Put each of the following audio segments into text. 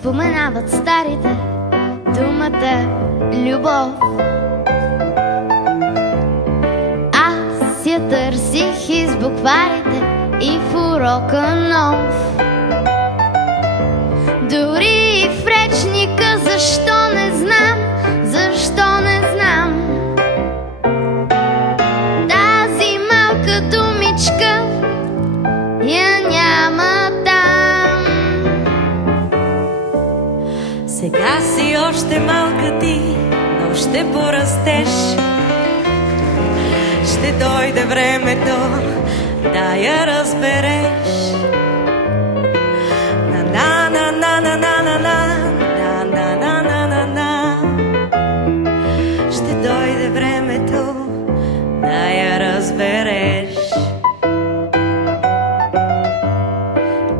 споменават старите думата любов. Аз я търсих из букварите и в урока нов. Дори и в речника, защо не знам, защо не знам. Тази малка думичка я няма там. Сега си още малка ти, но ще порастеш. Ще дойде времето да я разбереш. Ще дойде времето да я разбереш.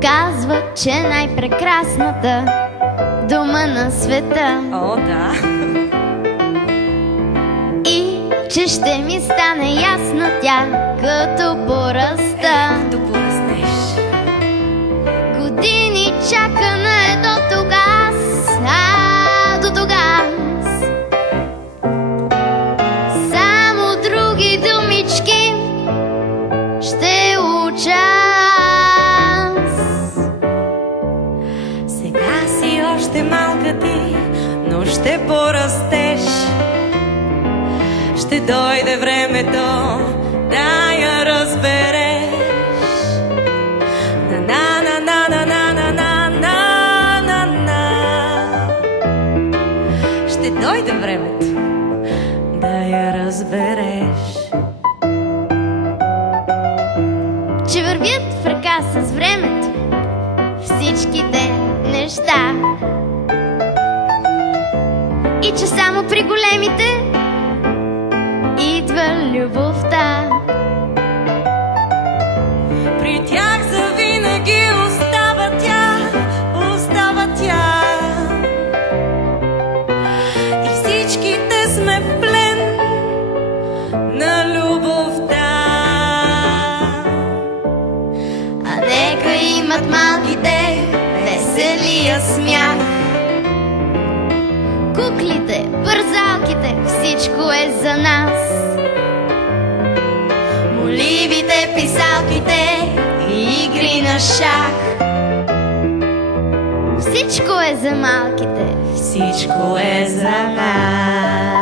Казват, че най-прекрасната дума на света. О, да. И че ще ми стане ясна тя, като пораста. Като порастеш. Години чакане до тогас, до тогас. Само други думички ще уча аз. Сега си още малка ти, но ще порастеш. Ще дойде времето да я разбереш. Ще дойде времето да я разбереш. Че вървят в ръка с времето всичките неща. И че само при големите идва любовта. При тях завинаги остава тя, остава тя. И всичките сме в плен на любовта. А нека имат малките веселия смях. Куклите, бързалките, всичко е за нас. Моливите, писалките и игри на шах. Всичко е за малките, Всичко е за нас.